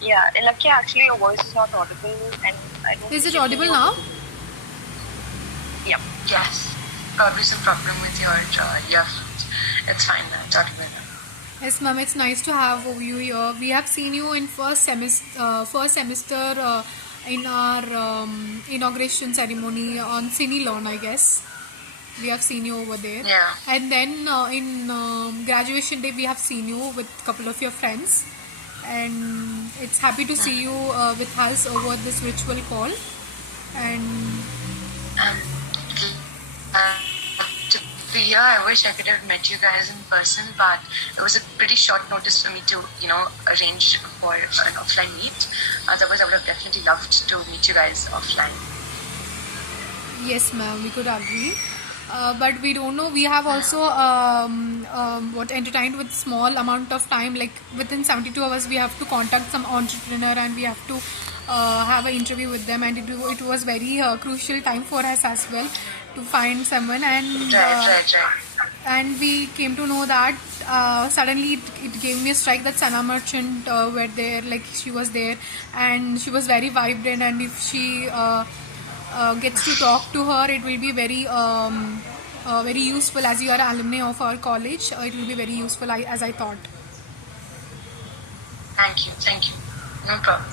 Yeah, Lucky, actually your voice is not audible and I don't Is it hear audible you. now? Yep. Yes. Probably some problem with your earphones. It's fine now. It's audible now. Yes, ma'am. It's nice to have you here. We have seen you in first semester in our inauguration ceremony on Cine Lawn, I guess. We have seen you over there. Yeah. And then in graduation day, we have seen you with a couple of your friends. And it's happy to see you with us over this virtual call. And Um, uh, to be here, I wish I could have met you guys in person, but it was a pretty short notice for me to, arrange for an offline meet. Otherwise, I would have definitely loved to meet you guys offline. yes, ma'am, we could agree. But we don't know. We have also entertained with small amount of time. Like within 72 hours, we have to contact some entrepreneur and we have to have an interview with them. And it was very crucial time for us as well to find someone. And we came to know that suddenly it gave me a strike that Sana Merchant were there, like she was there, and she was very vibrant. And if she gets to talk to her, it will be very useful. As you are alumni of our college, it will be very useful, as I thought. Thank you. Thank you. No problem.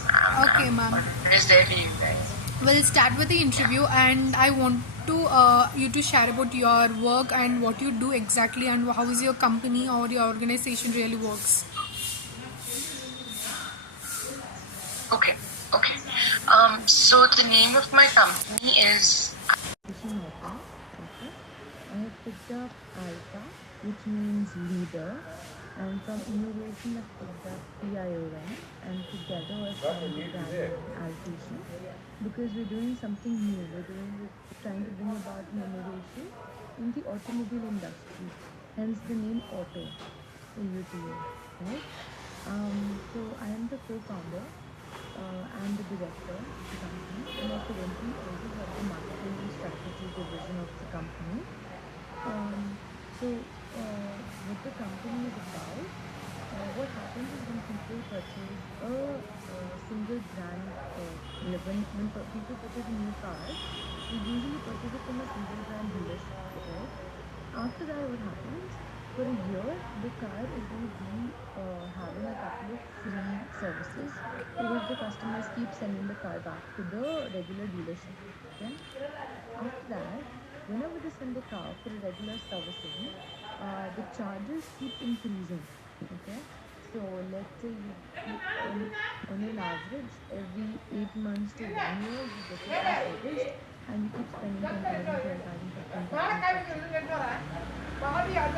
Okay, ma'am. I'm always there for you guys. We'll start with the interview, and I want to you to share about your work and what you do exactly, and how is your company or your organization really works. Okay. Okay. So the name of my company is Alphation. Okay. I have picked up Alpha, which means leader, and from innovation I've picked up PION, and together I've found the brand name Alphation because we're doing something new. We're trying to bring about an innovation in the automobile industry, hence the name Auto, AUTO, right? So I am the co-founder and the director of the company, and I currently also have the marketing and strategy division of the company. So what the company is about, what happens is when people purchase a single brand, when people purchase a new car, they usually purchase it from a single brand dealership, right? After that, what happens? For a year, the car is going to be having a couple of free services to which the customers keep sending the car back to the regular dealership. Okay? After that, whenever they send the car for a regular servicing, the charges keep increasing. Okay, so let's say on an average, every 8 months to 1 year, you get your car serviced, and you keep spending 10,000, 12,000, 15,000. So we did a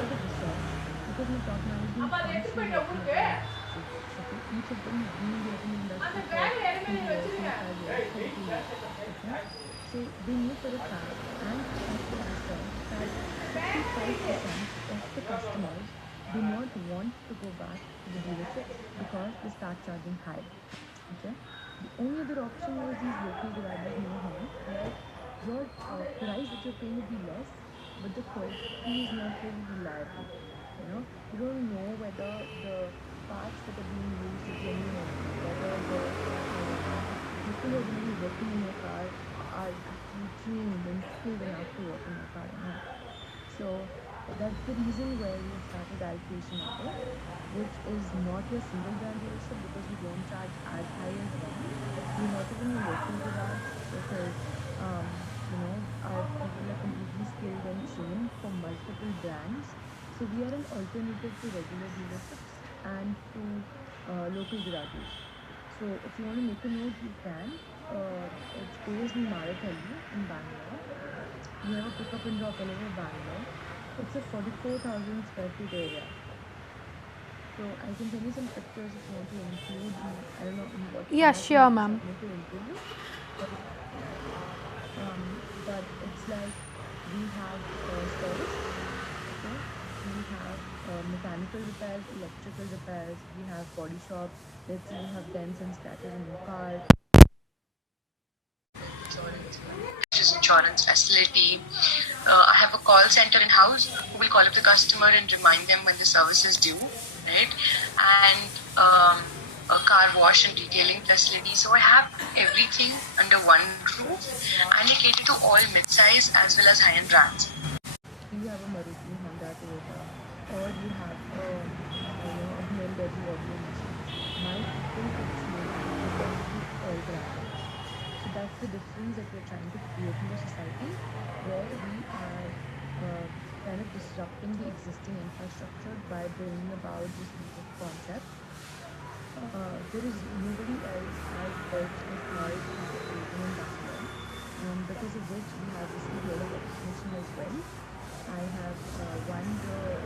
lot of research because my top management wants to work in okay, each of them has been working in the industry for 20 years, 25 years, 30 years. Okay, so they knew for a fact and after research that 65% of the customers do not want to go back to the dealerships because they start charging high. Okay, the only other option was these local garages near home where your price that you're paying will be less, but the quality is not really reliable. You don't know whether the parts that are being used are genuine, whether the people who are going to be working in your car are actually trained and skilled enough to work in your car or not. So that's the reason where we started Alphation Auto, which is not your single brand dealership because we don't charge as high as them. We're not even a local garage because our people are completely skilled and trained for multiple brands. So we are an alternative to regular dealerships and to local garages. So if you want to make a note, you can. It's based in Marathalli in Bangalore. We have a pickup and drop all over Bangalore. It's a 44,000 square feet area. So I can send you some pictures if you want to include. I don't know in what Yeah, format you sure, want to ma'am. submit your interview. But, but it's like we have service. Okay, we have mechanical repairs, electrical repairs. We have body shop. Let's say you have dents and scratches in your car. Insurance facility. I have a call center in house who will call up the customer and remind them when the service is due. right? And a car wash and detailing facility. So I have everything under one roof, and I cater to all mid-size as well as high-end brands. You have a Maruti, Honda, Toyota, or you have a BMW or a Mercedes. My people, it's mostly catered to all brands. So that's the difference that we're trying to create in the society, where we are kind of disrupting the existing infrastructure by bringing about this new concept. There is nobody else has built a small people building in Bangalore, because of which we have received a lot of recognition as well. I have won the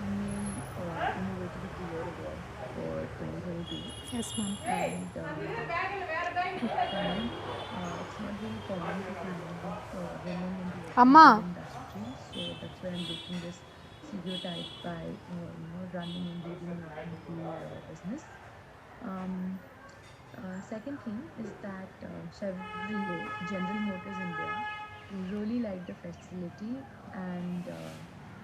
Female Innovator of the Year award for 2022. Yes, ma'am. And it's not really common to find women in the Amma. automobile industry, so that's why I'm breaking this stereotype by running and leading an automobile business. Second thing is that Chevrolet, General Motors India, really like the facility, and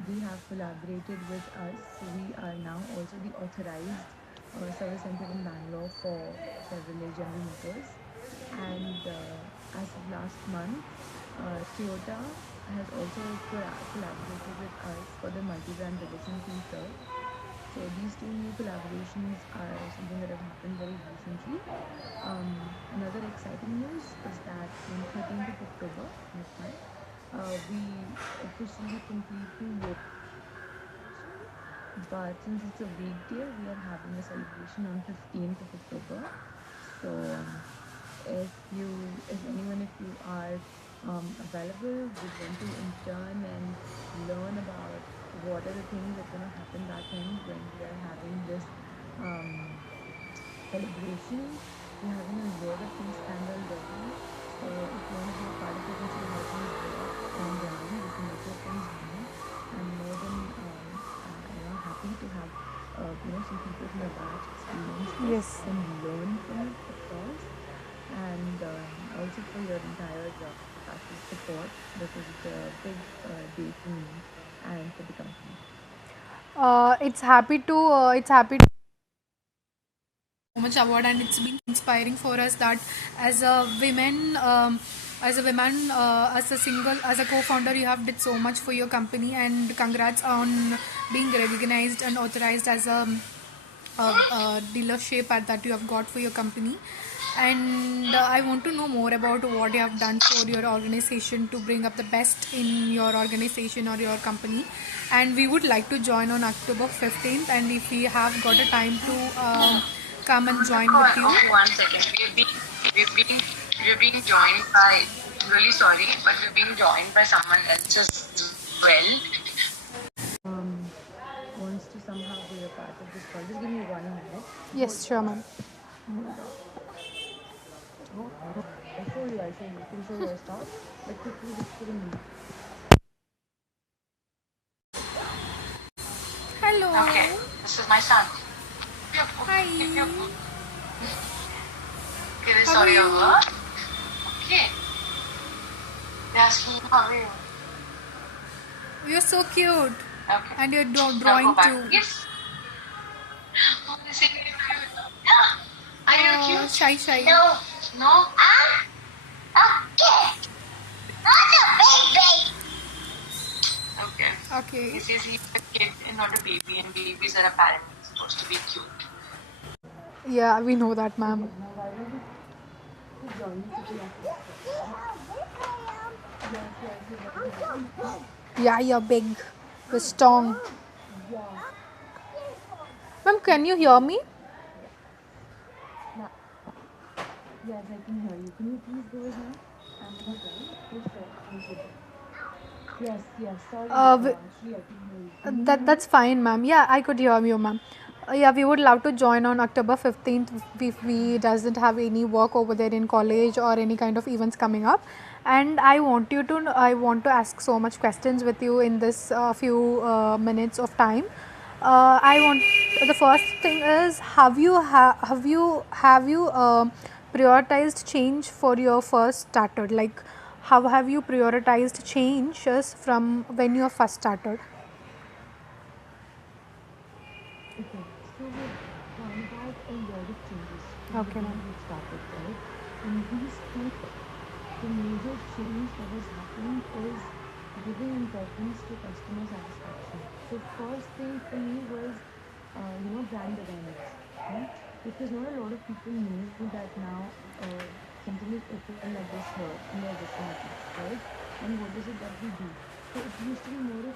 they have collaborated with us. So we are now also the authorized service center in Bangalore for Chevrolet General Motors. And as of last month, Toyota has also collaborated with us for the multi-brand division we serve. So these two new collaborations are something that have happened very recently. Another exciting news is that on 13th of October next month, we officially complete 2 years celebration. But since it's a weekday, we are having a celebration on 15th of October. So if anyone, if you are available, would want to intern and learn about what are the things that are going to happen back end when we are having this celebration. We're having a lot of things planned already. So if you want to be a part of it and see how things work on ground, you can let your friends know. I'm more than happy to have some people from the batch experience this Yes. and learn from it, of course. And also for your entire batch's support, because it's a big day for me and for the company. It's happy to so much award, and it's been inspiring for us that as a women, as a single, as a co-founder, you have did so much for your company, and congrats on being recognized and authorized as a dealership that you have got for your company. And I want to know more about what you have done for your organization to bring up the best in your organization or your company. And we would like to join on October 15th, and if we have got a time to come and join with you. Okay, 1 second. We're being joined by. I'm really sorry, but we're being joined by someone else as well. Wants to somehow be a part of this call. Just give me 1 minute. Yes, sure, ma'am. I'll show you. You can show your stuff. But quickly, just put in. Hello. Okay, this is my son. Hi. Okay, this is How are you? over. Okay. Yes, how are you? You're so cute. Okay. And you're Now drawing go back. too. Yes. Oh, this is cute. Yeah. Are you cute? Shy. No. No. Okay. Not a baby. Okay. Okay. He says he's a kid and not a baby, and babies are apparently supposed to be cute. Yeah, we know that, ma'am. Yeah, you're big. You're strong. Ma'am, can you hear me? Yes, I can hear you. Can you please go ahead? Yes. Sorry. Actually, I can hear you. That's fine, ma'am. Yeah, I could hear you, ma'am. Yeah, we would love to join on October 15th if we doesn't have any work over there in college or any kind of events coming up. And I want to ask so much questions with you in this few minutes of time. The first thing is, have you prioritized change for your first started? Like, how have you prioritized changes from when you first started? Okay, so we've gone about a lot of changes from the Okay, day ma'am. we've started, right? And these two, the major change that has happened is giving importance to customer satisfaction. So first thing for me was, brand awareness. Okay, because not a lot of people knew that now something is open like this here in their vicinity, right? And what is it that we do? So it used to be more of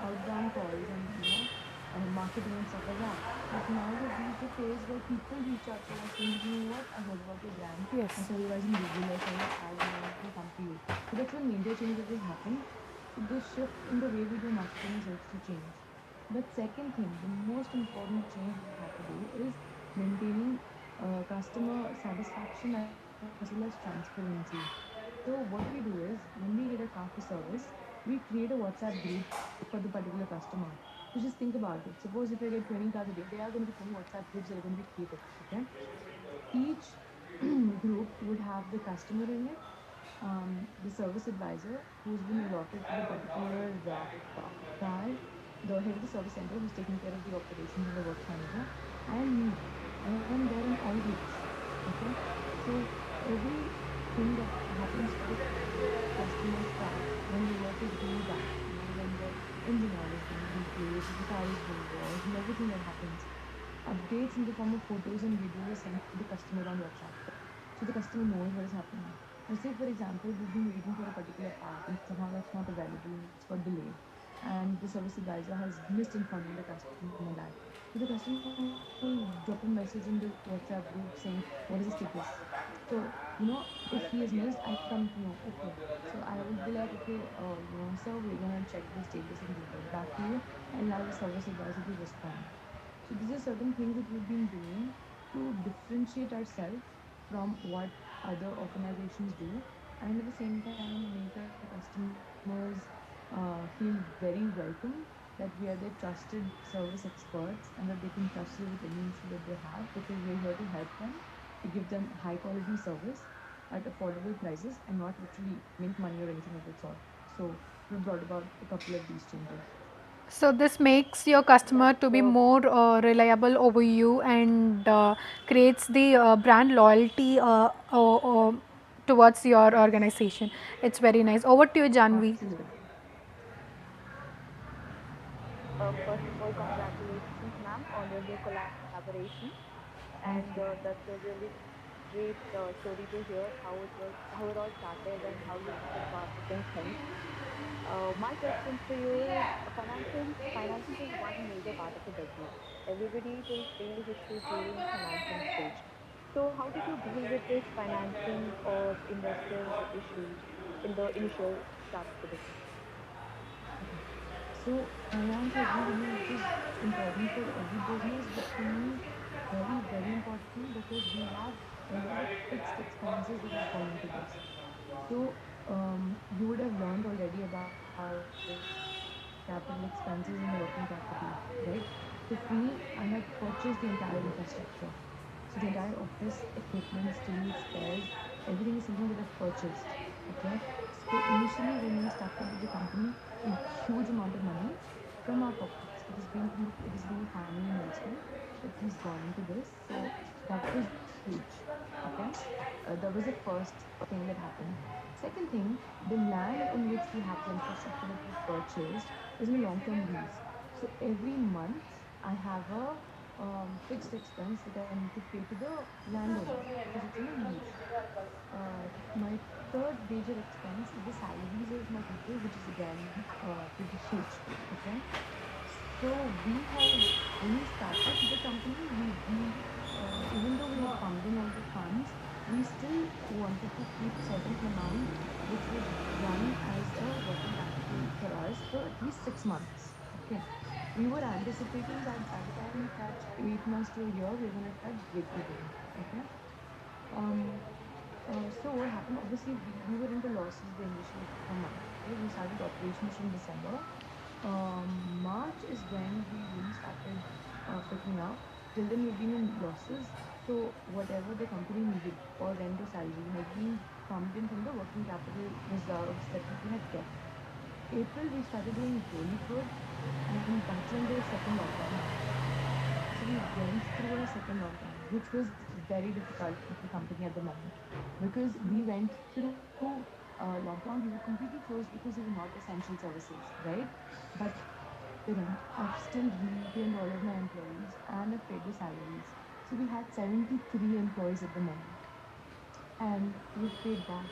outbound calls and marketing and stuff like that. But now we've reached a phase where people reach out to us saying, you know what, I heard about your brand. I Yes. saw you guys in Google. I saw your ads and I wanted to come to you. So that's one major change that has happened. So the shift in the way we do marketing has also changed. But second thing, the most important change we've had to do is maintaining customer satisfaction as well as transparency. So what we do is when we get a car for service, we create a WhatsApp group for the particular customer. So just think about it. Suppose if I get 20 cars a day, there are going to be 20 WhatsApp groups that are going to be created. Okay. Each group would have the customer in it, the service advisor who's been allotted to the particular car, the head of the service center who's taking care of the operations and the works manager, and me. I am there in all groups. Okay, so everything that happens to the customer's car when the work is being done, when the engine oil is being replaced, if the car is being washed, and everything that happens, updates in the form of photos and videos are sent to the customer on WhatsApp. So the customer knows what is happening. Now, say for example, we've been waiting for a particular part and somehow that's not available and it's got delayed, and the service advisor has missed informing the customer that. So the customer will drop a message in the WhatsApp group saying, "What is the status?" So if he is missed, I come to know. Okay, so I will be like, okay, sir, we're gonna check the status and we'll get back to you, and allow the service advisor to respond. So these are certain things that we've been doing to differentiate ourselves from what other organizations do, and at the same time make our customers feel very welcome, that we are their trusted service experts and that they can trust us with any issue that they have, because we're here to help them, to give them high quality service at affordable prices and not literally make money or anything of that sort. So we brought about a couple of these changes. So this makes your customer to be more reliable over you and creates the brand loyalty towards your organization. It's very nice. Over to you, Janvi. Absolutely. First of all, congratulations, ma'am, on your new collaboration. And Thank you. that's a really great story to hear how it all started, and how you took it past since then. My question for you is, financing is one major part of a business. Everybody will face issues during financing stage. So how did you deal with this financing or investor issues in the initial start of the business? Okay. So finance, I agree with you, it is important for every business, but for me, very, very important because we have a lot of fixed expenses that have gone into this. So you would have learned already about capital expenses and the working capital, right? So for me, I have purchased the entire infrastructure. So the entire office, equipment, steel, spares, everything is something that I've purchased. Okay. So initially, when we started with the company, a huge amount of money from our pockets. It has been a family investment that has gone into this. So that was huge. Okay. That was the first thing that happened. Second thing, the land on which we have the infrastructure that we've purchased is in a long-term lease. So every month I have a fixed expense that I need to pay to the landowner because it's in a lease. My third major expense is the salaries of my people, which is again pretty huge. Okay, so we have, when we started the company, we even though we had pumped in all the funds, we still wanted to keep certain amount which would run as a working capital for us for at least 6 months. Okay, we were anticipating that by the time we touch 8 months to a year, we're going to touch break even. Okay, um, so what happened? Obviously, we were into losses the initial month. Okay, we started operations from December. March is when we really started picking up. Till then, we've been in losses. So whatever the company needed for rent or salary has been pumped in from the working capital reserves that we had kept. April, we started doing really good, and that's when the second lockdown happened. went through a second lockdown, which was very difficult for the company at the moment because we went through lockdown. We were completely closed because we were not essential services, right? But then I've still retained all of my employees and I've paid the salaries. So we had 73 employees at the moment, and we've paid that.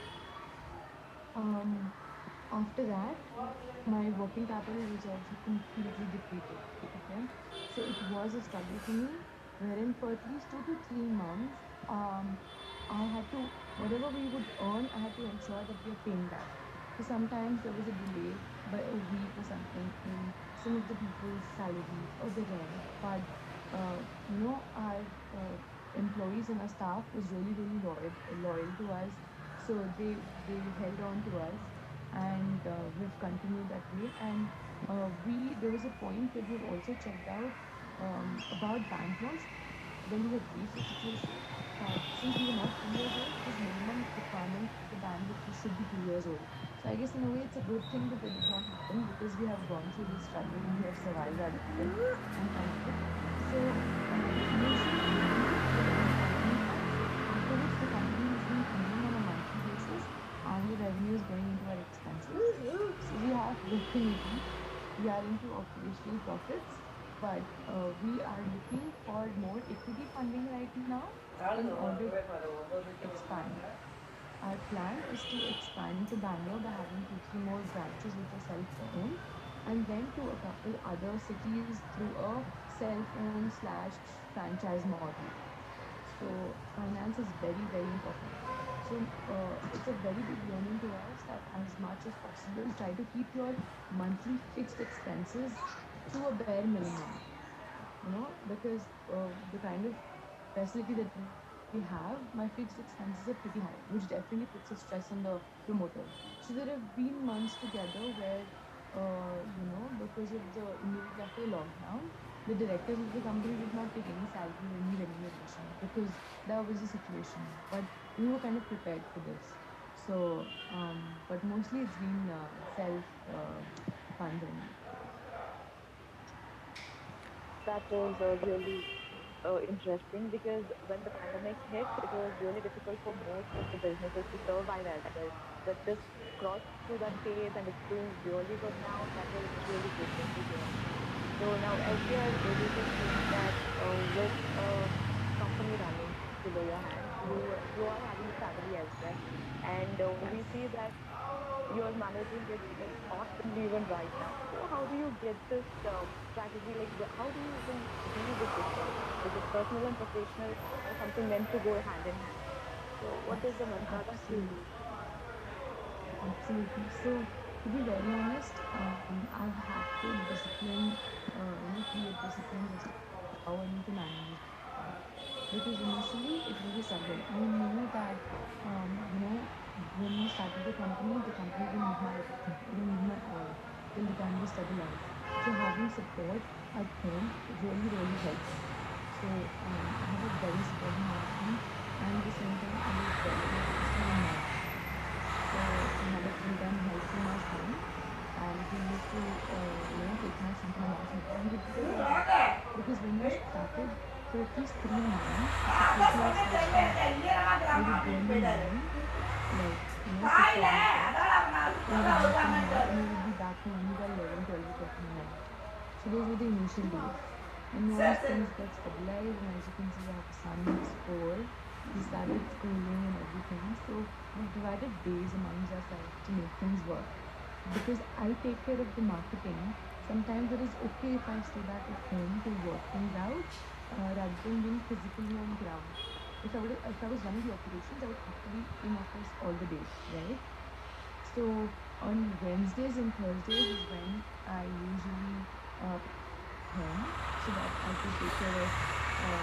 Um, After that, my working capital was also completely depleted. Okay, so it was a struggle for me, wherein for at least 2 to 3 months, I had to, whatever we would earn, I had to ensure that we are paying that. So sometimes there was a delay by a week or something in some of the people's salaries or the rent, but our employees and our staff was really loyal to us, so they held on to us, and we've continued that way. And we there was a point where we've also checked out about bank loans when we had reached a situation that since we were not 3 years old, it was minimum requirement of the bank that we should be 2 years old. So I guess in a way it's a good thing that did not happen because we have gone through this struggle and we have survived out of it and continued. So initially we used to get company funds, after which the company has been paying on a monthly basis and the revenue is going into our expenses. So we have broken even. We are into operational profits, but we are looking for more equity funding right now in order to expand. Our plan is to expand to Bangalore by having 2, 3 more branches which are self-owned, and then to a couple other cities through a self-owned slash franchise model. So finance is very important. So it's a very big learning to us that as much as possible, try to keep your monthly fixed expenses to a bare minimum. Because the kind of facility that we have, my fixed expenses are pretty high, which definitely puts a stress on the promoter. So there have been months together where, because of the immediately after the lockdown, the directors of the company did not take any salary or any remuneration because that was the situation. But we were kind of prepared for this. So, but mostly it's been self funds only. That is really interesting because when the pandemic hit, it was really difficult for most of the businesses to survive as well. But this crossed through that phase and it's doing really good now. That is really good thing to hear. So now, as we are able to see that with a company running below your hands, you are having a family as well, and we Yes. see that you're managing it like awesomely even right now. So how do you get this strategy? Like, how do you even deal with this one? Is it personal and professional, or something meant to go hand in hand? So, what is Yes, the mantra that you absolutely. use? Absolutely. So, to be very honest, I've had to create discipline as to how I need to manage this part. Because initially it was a struggle. I knew that, when we started the company didn't need my everything. It didn't need my all till the time we stabilized. So having support at home really helped. So I have a very supporting husband, and at the same time, I live very close to my mom. So I had a full-time help from my son, and he used to, take my son to my mom sometimes. And we did it all together because when we started for at least 3 months, the situation was such that I would go in the morning, like 6 or 7 o'clock. We would leave from here, and we would be back home only by 11, 12 o'clock in the night. So those were the initial days. And once things got stabilized, and as you can see, I have a son who's 4. He started schooling and everything. So we divided days amongst ourselves to make things work. Because I take care of the marketing, sometimes it is okay if I stay back at home to work things out rather than being physically on ground. If I was running the operations, I would have to be in office all the days, right? So on Wednesdays and Thursdays is when I usually come back home so that I could take care of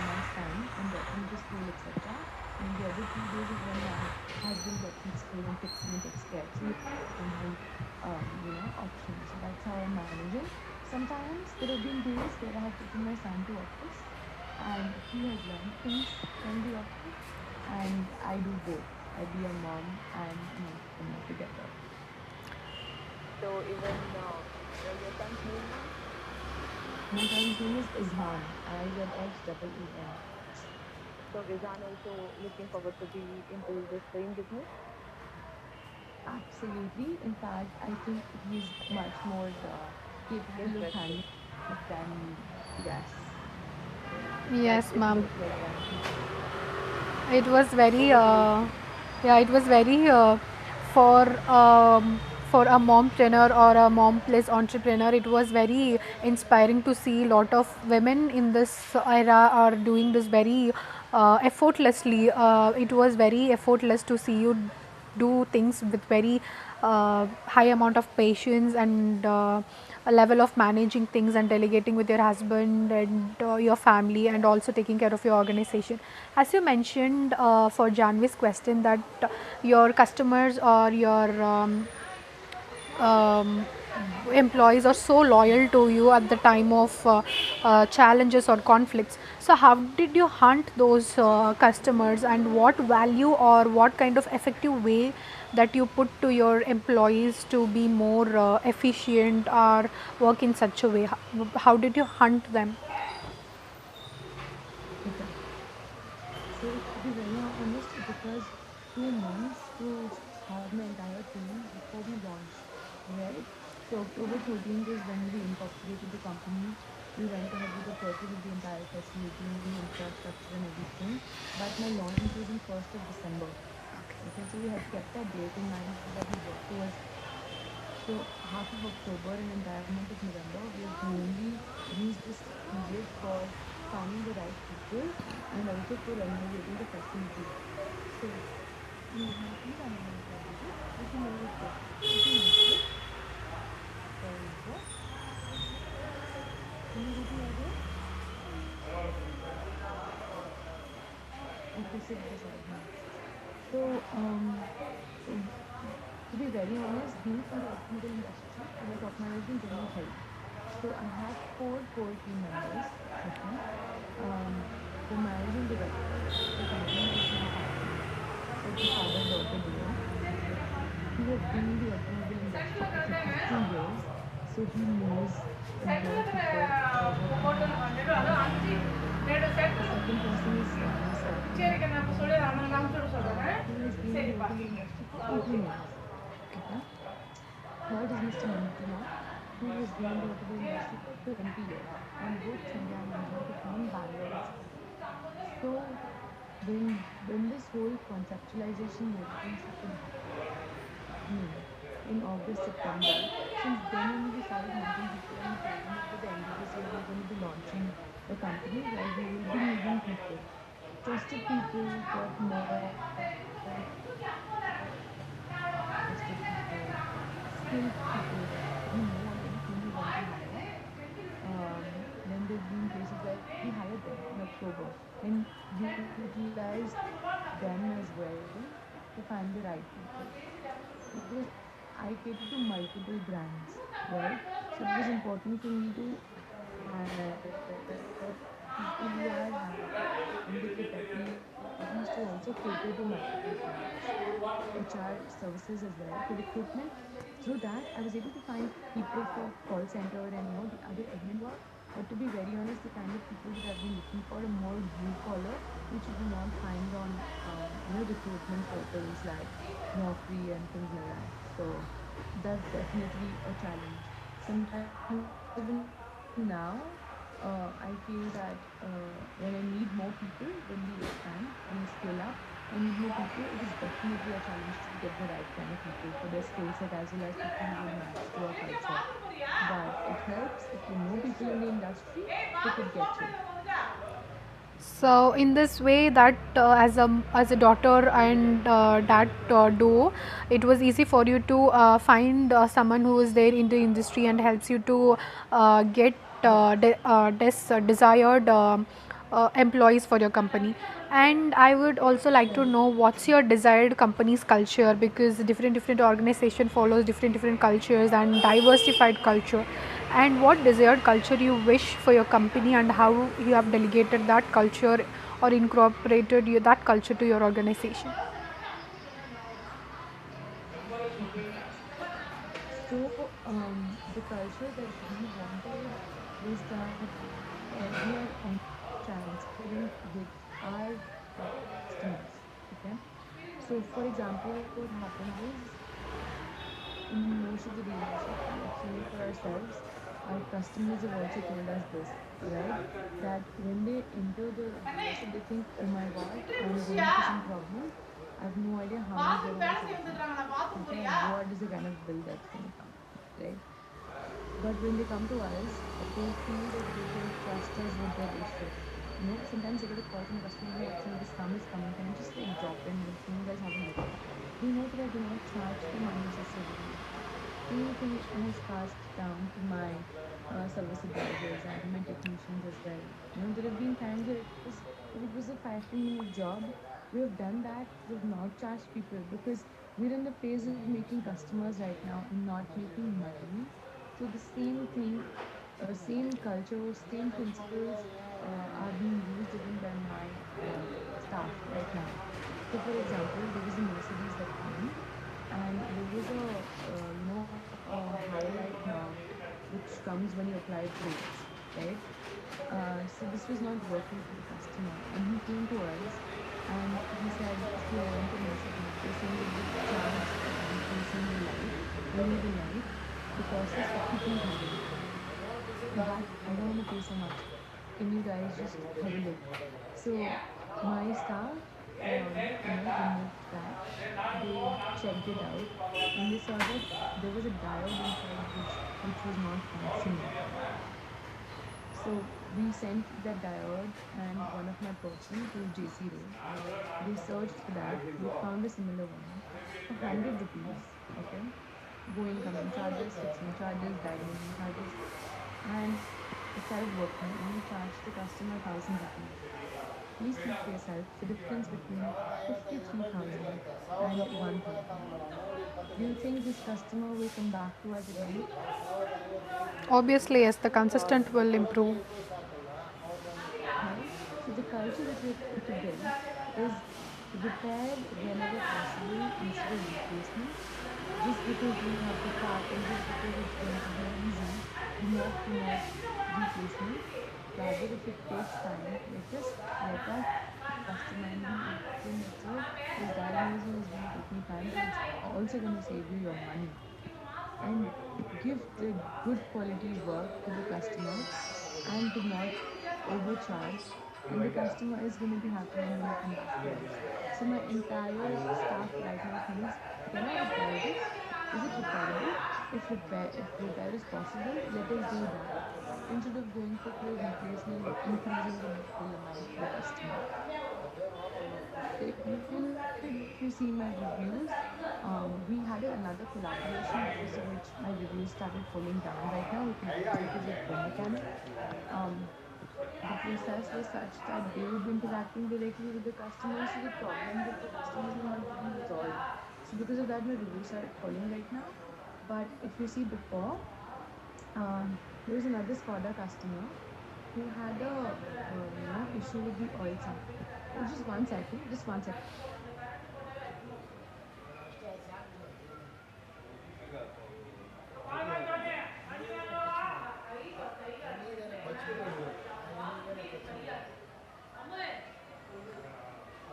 my son and get him to school, etc. And the other 2 days is when my husband gets in school and picks me and takes care. So we have a work from home, option. So that's how I'm managing. Sometimes there have been days where I have taken my son to office and he has learned things from the office, and I do both. I be a mom and an entrepreneur together. So even your son's name now? My cousin's name is Izhan. IZHEEN. So Rizan also looking forward to be into the same business. Absolutely. In fact, I think he's much more capable of Interested. handling it than me. Yes. But Yes, it ma'am. looks like that. It was very, Over to you. yeah, it was very for for a mom trainer or a mom plus entrepreneur. It was very inspiring to see a lot of women in this era are doing this very effortlessly. It was very effortless to see you do things with very high amount of patience and a level of managing things and delegating with your husband and your family and also taking care of your organization. As you mentioned for Janvi's question that your customers or your um, employees are so loyal to you at the time of challenges or conflicts. So, how did you hunt those customers, and what value or what kind of effective way that you put to your employees to be more efficient or work in such a way? How did you hunt them? Okay. So, to be very honest, it took us 2 months to have my entire team before we launched, right? So, October 13th is when we incorporated the company. We went ahead with the purchase of the entire facility, infrastructure, and everything. But my launch was on 1st of December. Okay, so we had kept that date in mind so that we work towards that. So half of October and entire month of November, we have mainly used this period for finding the right people and also for renovating the facility. So please unmute your Bluetooth. You can mute it. You can mute it. There you go. Can you go to audio? Okay, sit beside me. So, to be very honest, being from the automobile industry, like organizing general health. So I have four core team members. Okay, the managing director, his name is Mohammed. It's a father-daughter duo. Okay, he has been in the automobile industry for 32 years, so he knows a lot of people working in the industry. The second person is myself. I'm the woman manager who has been in the automobile industry for 18 years. Okay. Third is Mr. Nandakumar, who has been in the automobile industry for 20 years. And both Chandra and Anjali are from Bangalore itself. So when this whole conceptualization and everything started happening in August, September, since then only we started hunting people and we told them over the end of this year we are going to be launching a company where we will be needing people. Trusted people, but more trusted people, skilled people, who know already whom we want to hire. Then there's been cases where we hired them in October and utilized them as well to find the right people because I cater to multiple brands, right? So it was important for me to hire people who are having the capabilities to also cater to multiple brands. HR services as well for recruitment. Through that, I was able to find people for call center and the other admin work. But to be very honest, the kind of people that I've been looking for are more blue collar, which you do not find on recruitment portals like Naukri and things like that. So that's definitely a challenge. Sometimes even now, I feel that when I need more people, when we expand, when we scale up, I need more people. It is definitely a challenge to get the right kind of people for their skill set as well as people who would match to our culture. But it helps if you know people in the industry, they could get you. So in this way, that as a daughter and dad duo, it was easy for you to find someone who is there in the industry and helps you to get desired employees for your company. And I would also like to Correct. know what's your desired company's culture, because different organization follows different cultures and diversified culture. And what desired culture you wish for your company, and how you have delegated that culture or incorporated that culture to your organization. Okay. So the culture that we wanted was that we are honest and transparent with our customers. Okay. So, for example, what happens is in most of the dealership, like say for ourselves, our customers have also told us this, right? That when they enter the dealership, they think, oh my god, I'm going through some problem. I have no idea how much they're going to charge me. Okay, what is the kind of bill that's going to come, right? But when they come to us, they feel that they can trust us with their issue. Sometimes they get a call from a customer, actually this sum is coming, can you just like drop in, like can you guys have a look? They know that I do not charge them unnecessarily. Same thing has passed down to my service advisors and my technicians as well. There have been times where if it was a 5-10 minute job, we have done that. We've not charged people because we're in the phase of making customers right now and not making money. So the same thing, same culture, same principles are being used even by my staff right now. So, for example, there was a Mercedes that came, and there was a highlight mark which comes when you apply brakes, right? So this was not working for the customer, and he came to us and he said he went to Mercedes. They're saying that they charge replacing the light, only the light. The cost is 52,000, but I don't want to pay so much. Can you guys just have a look? So my staff, removed that. They checked it out, and they saw that there was a diode inside which was not functioning. So we sent that diode and one of my person to JC Road. They searched for that. They found a similar one for 100 rupees. Okay, going coming charges, fixing charges, diagnosing charges, and it started working. And we charged the customer 1,000 rupees. Please think for yourself the difference between 53,000 and 1,000. Do you think this customer will come back to us again? Obviously, yes, the consistent will improve. Right? So the culture that we're trying to build is repair whenever possible instead of replacement. Just because we have the part and just because it's going to be easy, do not promote replacement. Rather, if it takes time, let that customer, and we explain that, sir, this diagnosing is going to take me time, but it's also going to save you your money. And give the good quality work to the customer and do not overcharge, and the customer is going to be happy and going to come back to us. So my entire staff right now thinks, can I repair this? Is it repairable? If repair is possible, let us do that instead of going for full replacement and increasing the bill amount to the customer. So if you see my reviews, we had another collaboration because of which my reviews started falling down right now. It's because of home mechanic. Um, the process was such that they would be interacting directly with the customers, so the problems of the customers were not getting resolved. So because of that, my reviews started falling right now. But if you see before, there was another Skoda customer who had a issue with the oil sump. Just 1 second, just 1 second.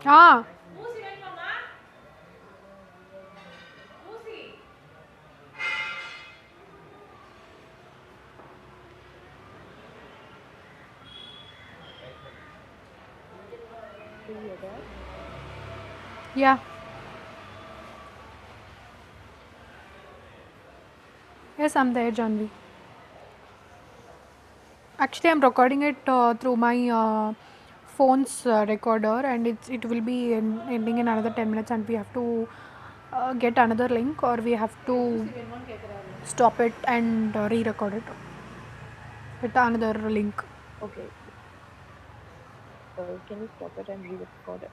Ah, So you're there? yeah. Yes, I'm there, Janvi. Actually, I'm recording it through my phone's recorder, and it will be ending in another 10 minutes, and we have to get another link, or we have to stop it and re-record it with another link. Okay. Can you stop it and re-record it?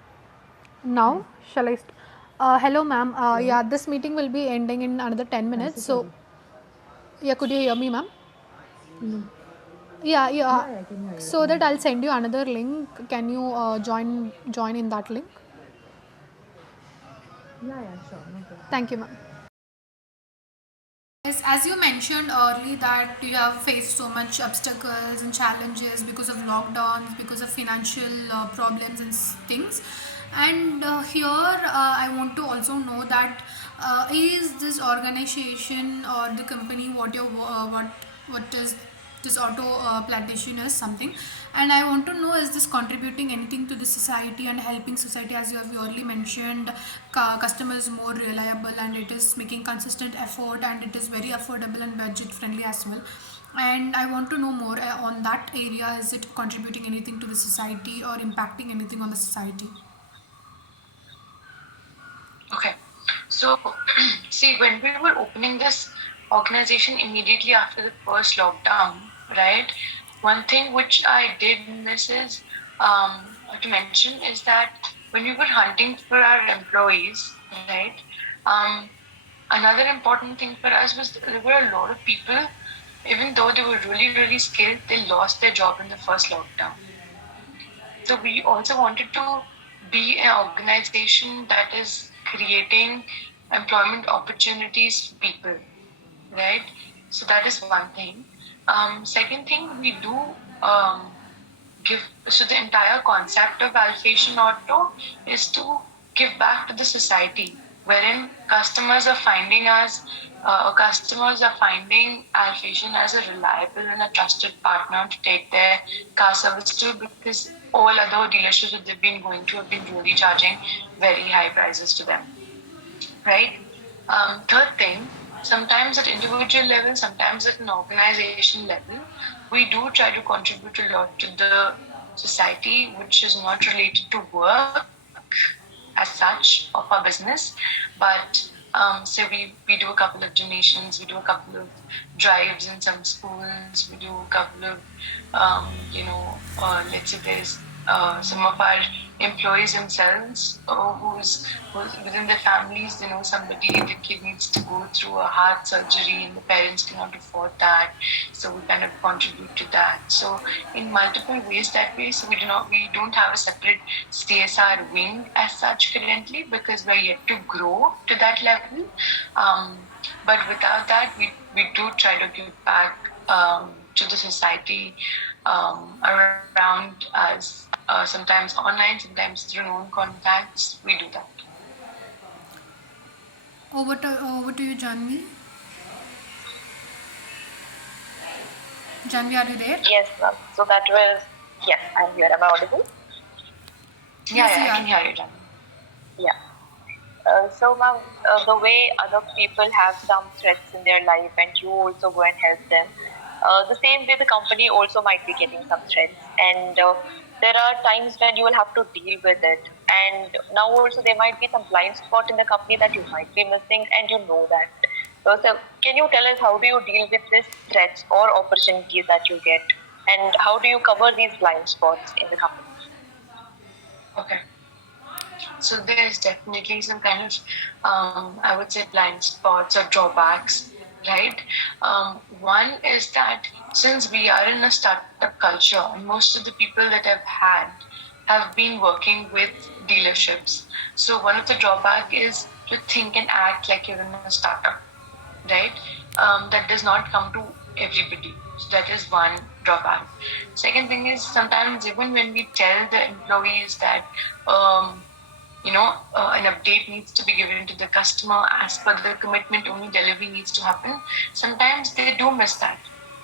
Now, shall I? Hello, ma'am. Hello? Yeah, this meeting will be ending in another 10 I'm minutes. so So, sorry. yeah, could you hear me, ma'am? No. Yeah, yeah. Yeah, I can hear you. I So can that hear I'll you. send you another link. Can you join in that link? Yeah, yeah, sure. No problem. Thank you, ma'am. Yes, as you mentioned early that you have faced so much obstacles and challenges because of lockdowns, because of financial problems and things. And here I want to also know that is this organization or the company what is this auto plantation is something, and I want to know, is this contributing anything to the society and helping society? As you have early mentioned, customers more reliable and it is making consistent effort and it is very affordable and budget friendly as well. And I want to know more on that area. Is it contributing anything to the society or impacting anything on the society? Okay. So, see, when we were opening this organization immediately after the first lockdown, right? One thing which I did miss is to mention is that when we were hunting for our employees, right? Um, Another important thing for us was there were a lot of people, even though they were really, really skilled, they lost their job in the first lockdown. So we also wanted to be an organization that is creating employment opportunities for people, right? So that is one thing. Second thing, we do give, so the entire concept of Alphation Auto is to give back to the society, wherein customers are finding us, customers are finding Alphation as a reliable and a trusted partner to take their car service to, because all other dealerships that they've been going to have been really charging very high prices to them, right? Third thing, sometimes at individual level, sometimes at an organization level, we do try to contribute a lot to the society, which is not related to work as such of our business, but we do a couple of donations, we do a couple of drives in some schools, we do a couple of let's say there's some of our employees themselves who's within their families, they know somebody, the kid needs to go through a heart surgery and the parents cannot afford that, so we kind of contribute to that. So in multiple ways that way. So we don't have a separate CSR wing as such currently because we're yet to grow to that level. But without that, we do try to give back to the society around us, sometimes online, sometimes through known contacts. We do that. Over to you, Janvi. Janvi, are you there? Yes, ma'am. So that was, yes, I'm here. Am I audible? Yeah, Yes, yeah, you I are. can hear you, Jan. Yeah. So, ma'am, the way other people have some threats in their life and you also go and help them, the same way the company also might be getting some threats. And there are times when you will have to deal with it. And now also there might be some blind spot in the company that you might be missing and you know that. So can you tell us how do you deal with these threats or opportunities that you get? And how do you cover these blind spots in the company? Okay. So there's definitely some kind of, I would say, blind spots or drawbacks, right? One is that since we are in a startup culture, and most of the people that I've had have been working with dealerships. So one of the drawback is to think and act like you're in a startup, right? That does not come to everybody. So that is one drawback. Second thing is sometimes even when we tell the employees that an update needs to be given to the customer as per the commitment, only delivery needs to happen. Sometimes they do miss that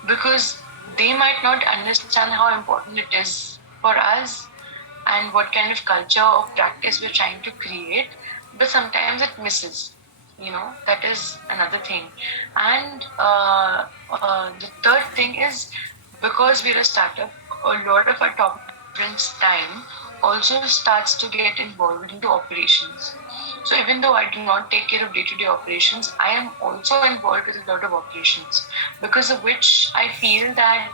because they might not understand how important it is for us and what kind of culture or practice we're trying to create, but sometimes it misses. That is another thing. And the third thing is because we're a startup, a lot of our top management's time also starts to get involved into operations. So even though I do not take care of day-to-day operations, I am also involved with a lot of operations, because of which I feel that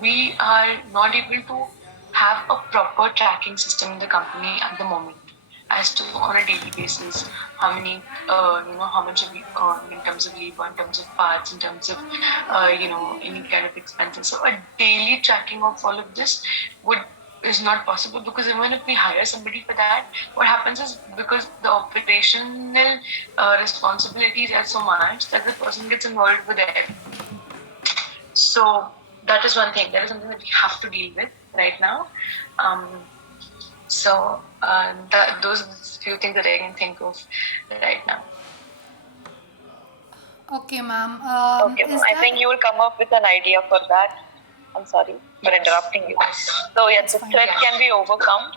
we are not able to have a proper tracking system in the company at the moment as to on a daily basis how many how much have we earned in terms of labor, in terms of parts, in terms of any kind of expenses. So a daily tracking of all of this would is not possible, because even if we hire somebody for that, what happens is, because the operational responsibilities are so much that the person gets involved with everything. So that is one thing. That is something that we have to deal with right now. Those are the few things that I can think of right now. Okay, ma'am. Okay, Is I there? think you will come up with an idea for that. I'm sorry for interrupting you. So yeah, It's the fine. threat can be overcome.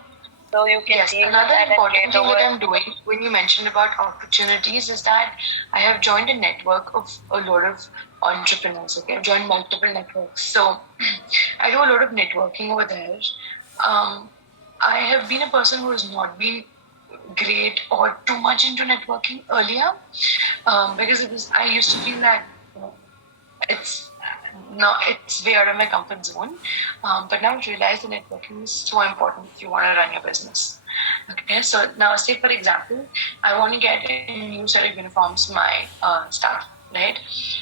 So you can deal with Another that and important get thing over. that I'm doing when you mentioned about opportunities is that I have joined a network of a lot of entrepreneurs. Okay, I've joined multiple networks, so I do a lot of networking over there. Um, I have been a person who has not been great or too much into networking earlier, because I used to feel that it's it's way out of my comfort zone. But now I realize the networking is so important if you want to run your business. Okay, so now say for example, I want to get a new set of uniforms for my staff, right?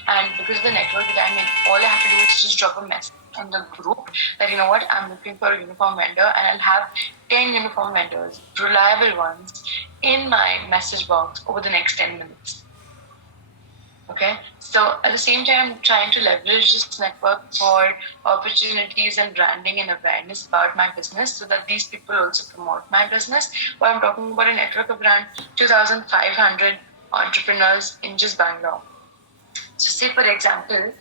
And because of the network that I'm in, all I have to do is just drop a message on the group that, you know what, I'm looking for a uniform vendor, and I'll have 10 uniform vendors, reliable ones, in my message box over the next 10 minutes. Okay, so at the same time, I'm trying to leverage this network for opportunities and branding and awareness about my business, so that these people also promote my business. But I'm talking about a network of around 2,500 entrepreneurs in just Bangalore. So, say for example,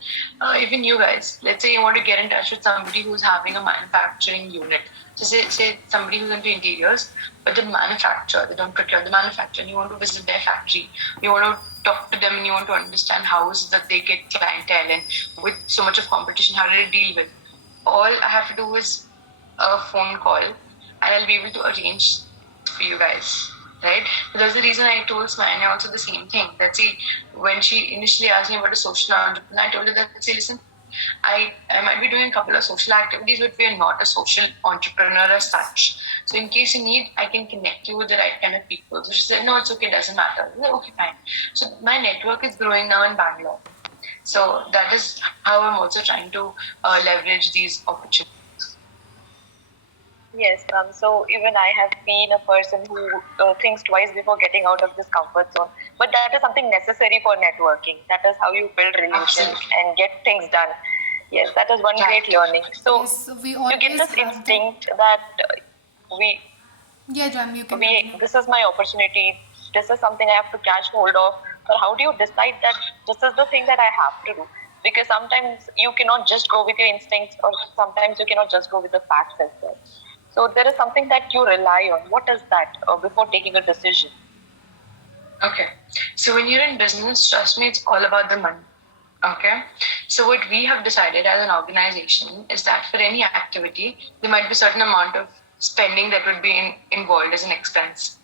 even you guys, let's say you want to get in touch with somebody who's having a manufacturing unit. So, say somebody who's into interiors, but they manufacture, they don't procure, the manufacture, and you want to visit their factory. You want to talk to them and you want to understand how is it that they get clientele, and with so much of competition, how do they deal with? All I have to do is a phone call, and I'll be able to arrange for you guys, right? So that's the reason I told Smanya also the same thing. That see, when she initially asked me about a social entrepreneur, I told her that, say, listen, I might be doing a couple of social activities, but we are not a social entrepreneur as such. So in case you need, I can connect you with the right kind of people. So she said, no, it's okay, doesn't matter. I said, okay, fine. So my network is growing now in Bangalore. So that is how I'm also trying to leverage these opportunities. Yes, so even I have been a person who thinks twice before getting out of this comfort zone. But that is something necessary for networking. That is how you build relations and get things done. Yes, that is one great learning. So Yes, we you always get this have that. instinct that we Yeah, Jan, you can we continue. this is my opportunity. This is something I have to catch hold of. But how do you decide that this is the thing that I have to do? Because sometimes you cannot just go with your instincts, or sometimes you cannot just go with the facts as well. So there is something that you rely on. What is that before taking a decision? Okay. So when you're in business, trust me, it's all about the money. Okay. So what we have decided as an organization is that for any activity, there might be a certain amount of spending that would be involved as an expense.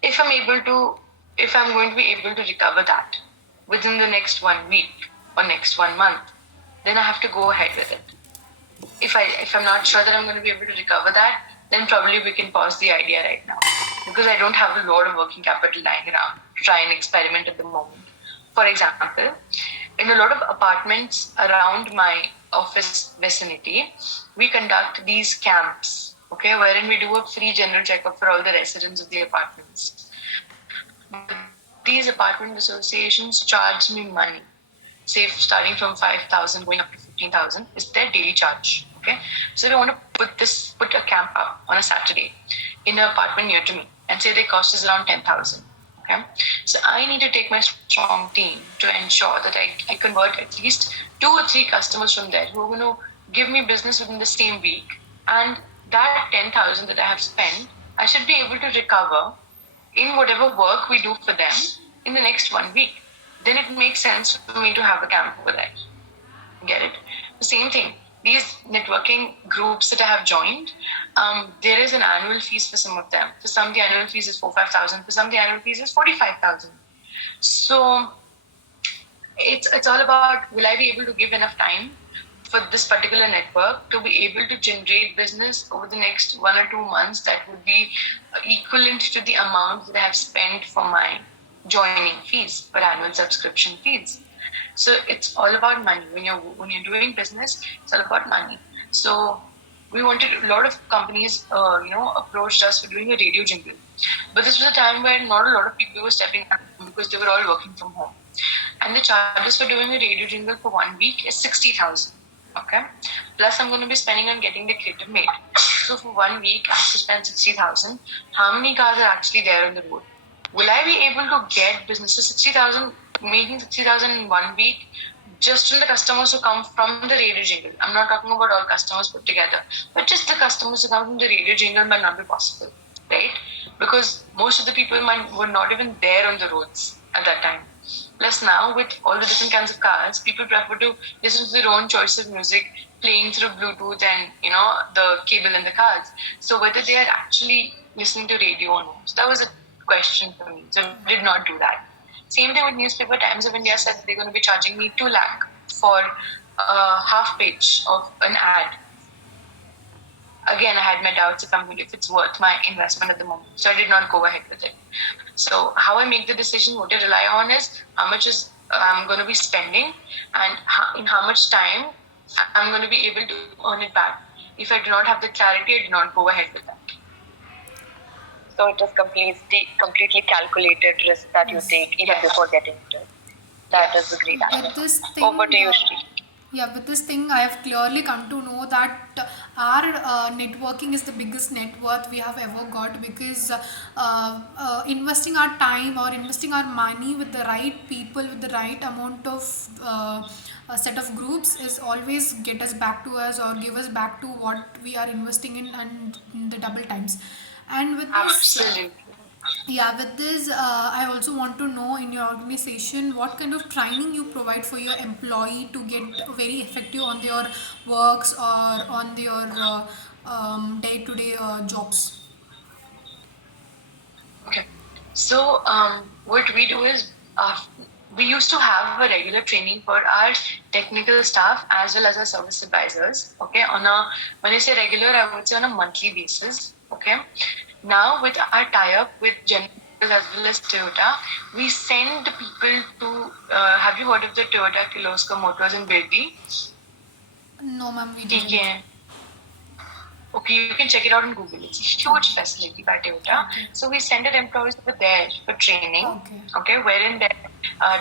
If I'm able to, if I'm going to be able to recover that within the next 1 week or next 1 month, then I have to go ahead with it. If I'm not sure that I'm going to be able to recover that, then probably we can pause the idea right now, because I don't have a lot of working capital lying around to try and experiment at the moment. For example, in a lot of apartments around my office vicinity, we conduct these camps, okay, wherein we do a free general checkup for all the residents of the apartments. But these apartment associations charge me money, say starting from 5,000 going up to 15,000 is their daily charge. Okay, so if I want to put a camp up on a Saturday in an apartment near to me, and say the cost is around 10,000. Okay, so I need to take my strong team to ensure that I convert at least 2 or 3 customers from there who are going to give me business within the same week, and that 10,000 that I have spent, I should be able to recover in whatever work we do for them in the next 1 week. Then it makes sense for me to have a camp over there. Get it? The same thing. These networking groups that I have joined, there is an annual fees for some of them. For some, the annual fees is 4-5,000. For some, the annual fees is 45,000. So it's all about, will I be able to give enough time for this particular network to be able to generate business over the next 1 or 2 months that would be equivalent to the amount that I have spent for my joining fees, for annual subscription fees. So it's all about money. When you're doing business, it's all about money. So we wanted a lot of companies, approached us for doing a radio jingle. But this was a time where not a lot of people were stepping up because they were all working from home. And the charges for doing a radio jingle for 1 week is 60,000. Okay. Plus, I'm going to be spending on getting the creative made. So for 1 week, I have to spend 60,000. How many cars are actually there on the road? Will I be able to get businesses 60,000, making 60,000 in 1 week, just from the customers who come from the radio jingle? I'm not talking about all customers put together, but just the customers who come from the radio jingle might not be possible, right? Because most of the people were not even there on the roads at that time. Plus now, with all the different kinds of cars, people prefer to listen to their own choice of music playing through Bluetooth and the cable in the cars. So whether they are actually listening to radio or not, so that was a question for me. So I did not do that. Same thing with newspaper. Times of India said they're going to be charging me 2 lakh for a half page of an ad. Again, I had my doubts if it's worth my investment at the moment. So I did not go ahead with it. So how I make the decision, what I rely on is how much is I'm going to be spending and in how much time I'm going to be able to earn it back. If I do not have the clarity, I do not go ahead with that. So it is completely calculated risk that you take even before getting into it. That is a great answer. Over to you, Shri. Yeah, with this thing, I have clearly come to know that our networking is the biggest net worth we have ever got, because investing our time or investing our money with the right people, with the right amount of a set of groups, is always get us back to us or give us back to what we are investing in, and in the double times. And with this, Absolutely. yeah, with this, I also want to know, in your organization, what kind of training you provide for your employee to get very effective on their works or on their day-to-day jobs. Okay. So what we do is we used to have a regular training for our technical staff as well as our service advisors. Okay. When I say regular, I would say on a monthly basis. Okay. Now with our tie-up with General as well as Toyota, we send people to. Have you heard of the Toyota Kirloskar Motors in Birdi? No, ma'am, we didn't. TKN. Okay, you can check it out on Google. It's a huge facility by Toyota. Okay. So we send our employees over there for training. Okay, wherein their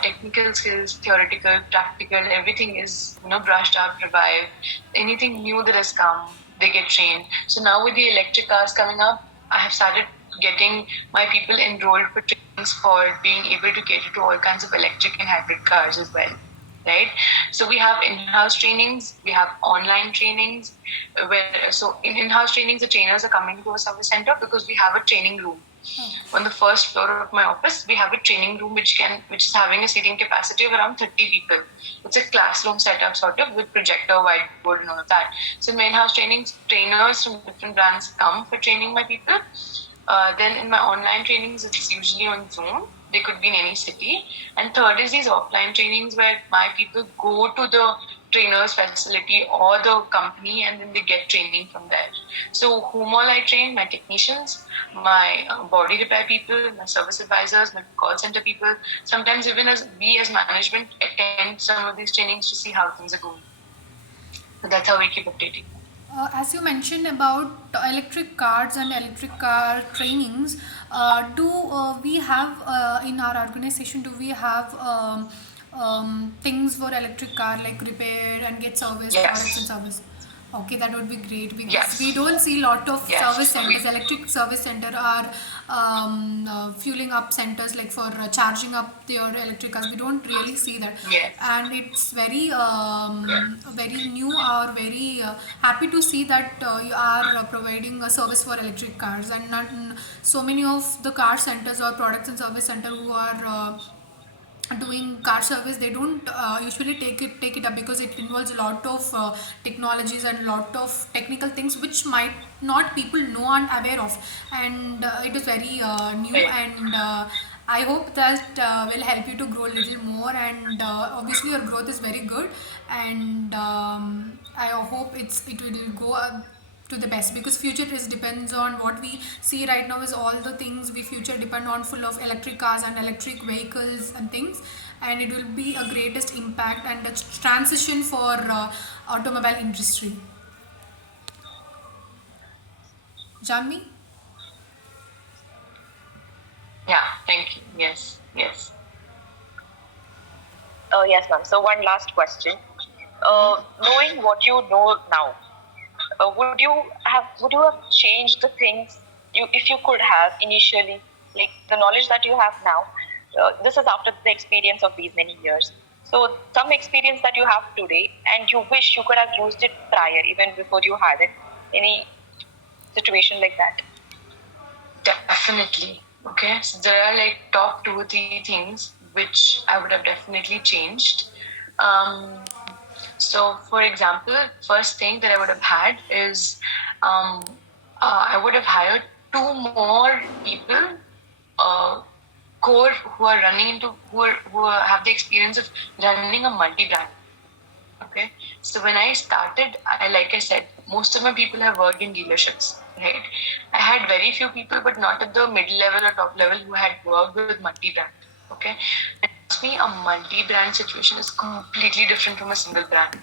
technical skills, theoretical, practical, everything is brushed up, revived. Anything new that has come, they get trained. So now with the electric cars coming up, I have started getting my people enrolled for trainings for being able to cater to all kinds of electric and hybrid cars as well. Right. So we have in-house trainings, we have online trainings. So in in-house trainings, the trainers are coming to a service center because we have a training room. On the first floor of my office, we have a training room which is having a seating capacity of around 30 people. It's a classroom setup sort of with projector, whiteboard, and all of that. So in my in-house trainings, trainers from different brands come for training my people. Then in my online trainings, it's usually on Zoom. They could be in any city. And third is these offline trainings where my people go to the trainer's facility or the company and then they get training from there. So whom all I train, my technicians, my body repair people, my service advisors, my call center people. Sometimes even as we as management attend some of these trainings to see how things are going. So that's how we keep updating. As you mentioned about electric cars and electric car trainings, do we have in our organization, do we have things for electric car like repair and get service, products and service? Okay, that would be great, because we don't see a lot of service centers. Electric service center are fueling up centers, like for charging up their electric cars. We don't really see that, and it's very very new, or very happy to see that you are providing a service for electric cars, and not so many of the car centers or products and service center who are doing car service, they don't usually take it up, because it involves a lot of technologies and a lot of technical things which might not people know and aware of, and it is very new, and I hope that will help you to grow a little more, and obviously your growth is very good, and I hope it will go to the best, because future is depends on what we see right now is all the things we future depend on, full of electric cars and electric vehicles and things, and it will be a greatest impact and a transition for automobile industry. Janvi? Yeah, thank you. Yes, yes. Yes, ma'am. So one last question. Knowing what you know now, would you have changed the things you if you could have initially, like the knowledge that you have now? This is after the experience of these many years. So some experience that you have today, and you wish you could have used it prior, even before you had it. Any situation like that? Definitely. Okay. So there are like top 2 or 3 things which I would have definitely changed. Um, so, for example, first thing that I would have had is I would have hired 2 more people, uh, core who are running into who have the experience of running a multi-brand. Okay. So when I started, like I said, most of my people have worked in dealerships, right? I had very few people, but not at the middle level or top level, who had worked with multi-brand. Okay. And trust me, a multi-brand situation is completely different from a single brand.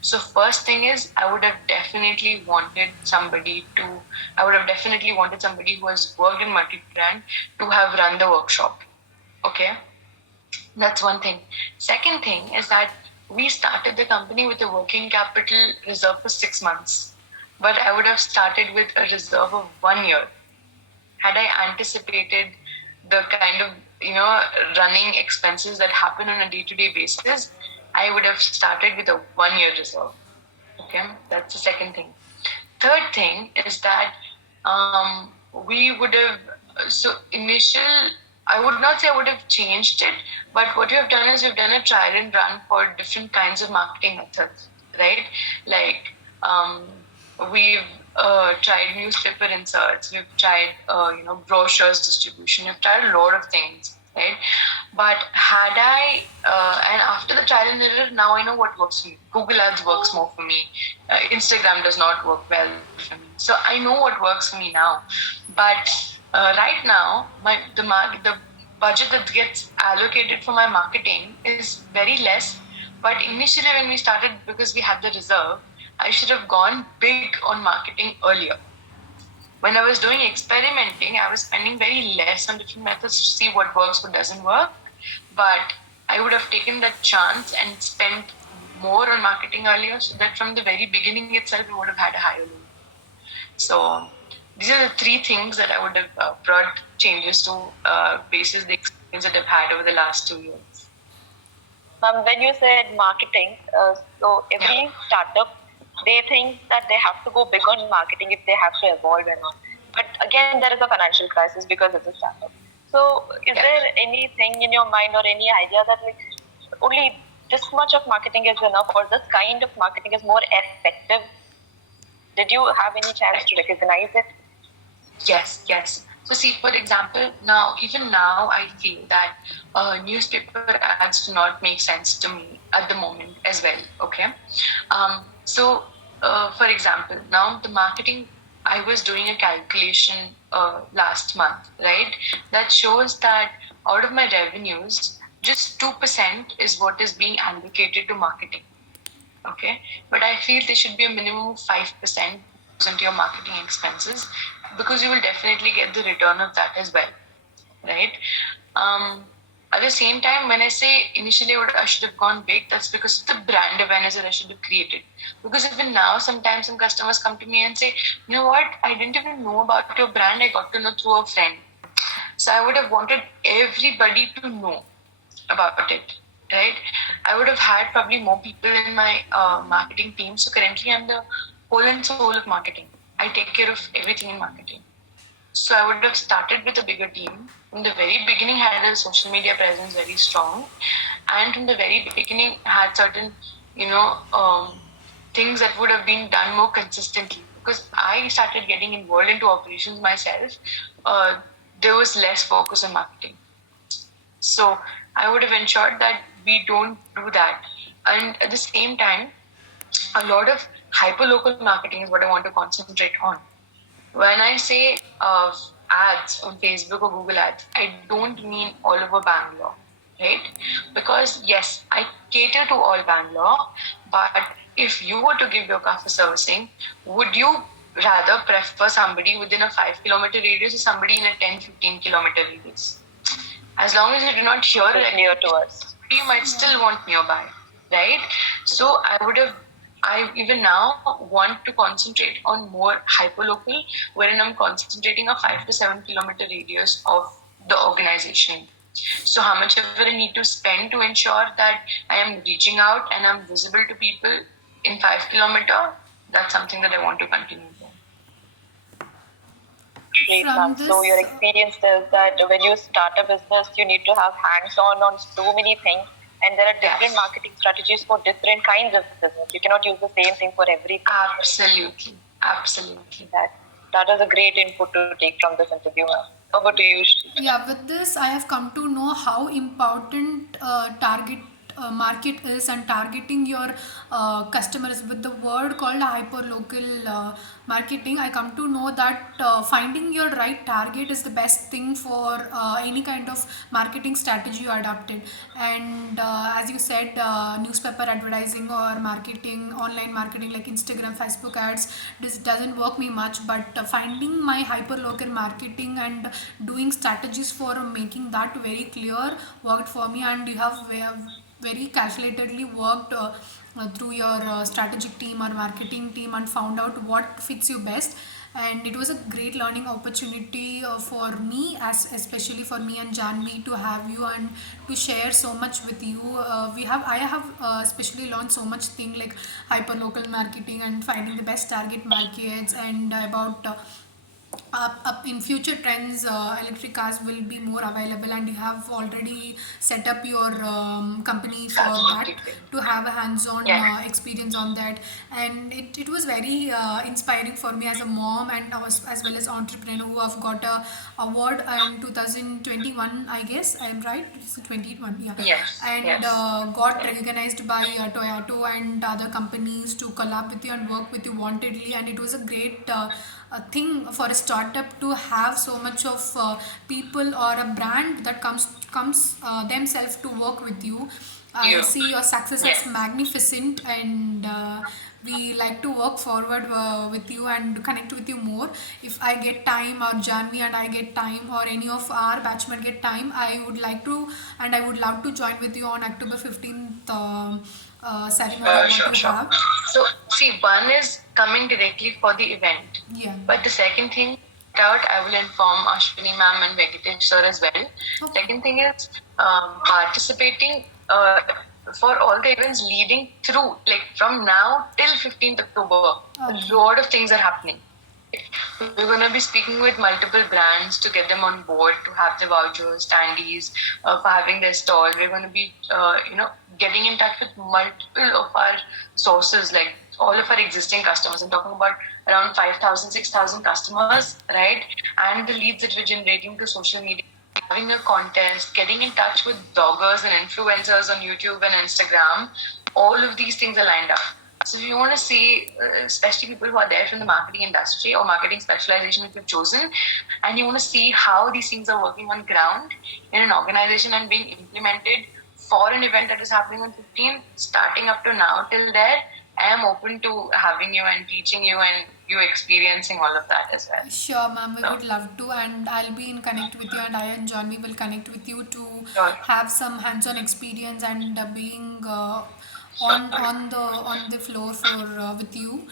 So first thing is, I would have definitely wanted somebody who has worked in multi-brand to have run the workshop. Okay. That's one thing. Second thing is that we started the company with a working capital reserve for 6 months, but I would have started with a reserve of 1 year. Had I anticipated the kind of running expenses that happen on a day-to-day basis, I would have started with a 1 year reserve. Okay, that's the second thing. Third thing is that we would have initial. I would not say I would have changed it, but what we have done is we've done a trial and run for different kinds of marketing methods, right? Like we've tried newspaper inserts, we've tried brochures distribution, we've tried a lot of things, right? But had I and after the trial and error, now I know what works for me. Google Ads works more for me. Instagram does not work well for me. So I know what works for me now. But right now, the budget that gets allocated for my marketing is very less. But initially, when we started, because we had the reserve, I should have gone big on marketing earlier. When I was doing experimenting, I was spending very less on different methods to see what works, what doesn't work. But I would have taken that chance and spent more on marketing earlier, so that from the very beginning itself, we would have had a higher level. So these are the 3 things that I would have brought changes to basis the experience that I've had over the last 2 years. When you said marketing, so every startup, they think that they have to go big on marketing if they have to evolve and all. But again, there is a financial crisis because it's a startup. So is there anything in your mind or any idea that like only this much of marketing is enough or this kind of marketing is more effective? Did you have any chance to recognize it? Yes, yes. So see, for example, even now, I feel that newspaper ads do not make sense to me at the moment as well. Okay. For example, now the marketing, I was doing a calculation last month, right? That shows that out of my revenues, just 2% is what is being allocated to marketing. Okay, but I feel there should be a minimum of 5% goes into your marketing expenses, because you will definitely get the return of that as well, right? At the same time, when I say initially I should have gone big, that's because of the brand awareness that I should have created. Because even now, sometimes some customers come to me and say, you know what, I didn't even know about your brand, I got to know through a friend. So I would have wanted everybody to know about it, right? I would have had probably more people in my marketing team. So currently, I'm the whole and soul of marketing. I take care of everything in marketing. So I would have started with a bigger team. From the very beginning, had a social media presence very strong, and from the very beginning, had certain, you know, things that would have been done more consistently. Because I started getting involved into operations myself, there was less focus on marketing. So I would have ensured that we don't do that. And at the same time, a lot of hyper-local marketing is what I want to concentrate on. When I say ads on Facebook or Google Ads, I don't mean all over Bangalore, right? Because yes, I cater to all Bangalore, but if you were to give your car for servicing, would you rather prefer somebody within a 5 kilometer radius or somebody in a 10-15 kilometer radius. As long as you do not hear it near to us, you might still want nearby, right? So I even now want to concentrate on more hyperlocal, wherein I'm concentrating a 5 to 7 kilometer radius of the organization. So how much ever I need to spend to ensure that I am reaching out and I'm visible to people in 5 kilometer, that's something that I want to continue doing. Great, ma'am. So your experience is that when you start a business, you need to have hands-on so many things, and there are different marketing strategies for different kinds of business. You cannot use the same thing for every. Absolutely, absolutely. That is a great input to take from this interview, ma'am. Over to you, Shri. Yeah, with this, I have come to know how important target market is, and targeting your customers with the word called hyperlocal marketing. I come to know that finding your right target is the best thing for any kind of marketing strategy you adopted. And as you said, newspaper advertising or marketing, online marketing like Instagram, Facebook ads, this doesn't work me much. But finding my hyperlocal marketing and doing strategies for making that very clear worked for me. And you have very calculatedly worked through your strategic team or marketing team and found out what fits you best. And it was a great learning opportunity for me, as especially for me and Janvi, to have you and to share so much with you. I have especially learned so much thing like hyperlocal marketing and finding the best target markets, and about up in future trends, electric cars will be more available, and you have already set up your company for that, to have a hands-on experience on that. And it was very inspiring for me as a mom, and as well as entrepreneur who have got a award in 2021, I guess I am right, it's 21, yeah. Yes. And Yes. Got recognized by Toyota and other companies to collab with you and work with you wantedly. And it was a great a thing for a startup to have so much of people or a brand that comes themselves to work with you. I see your success as magnificent, and we like to work forward with you and connect with you more. If I get time, or Janvi and I get time, or any of our batchmen get time, I would like to, and I would love to join with you on October 15th ceremony what you have. So, see, one is coming directly for the event. Yeah. But the second thing, I will inform Ashwini ma'am and Venkatesh sir as well. Okay. Second thing is participating for all the events leading through, like from now till 15th October. Okay. A lot of things are happening. We're going to be speaking with multiple brands to get them on board, to have the vouchers, standees, for having their stall. We're going to be, getting in touch with multiple of our sources, like all of our existing customers. I'm talking about around 5,000, 6,000 customers, right? And the leads that we're generating to social media, having a contest, getting in touch with bloggers and influencers on YouTube and Instagram. All of these things are lined up. So if you want to see, especially people who are there from the marketing industry or marketing specialization that you've chosen, and you want to see how these things are working on ground in an organization and being implemented for an event that is happening on 15th, starting up to now till there, I am open to having you and teaching you and you experiencing all of that as well. Sure, ma'am, we would love to, and I'll be in connect with you, and I and John, we will connect with you to have some hands-on experience and being on the floor for with you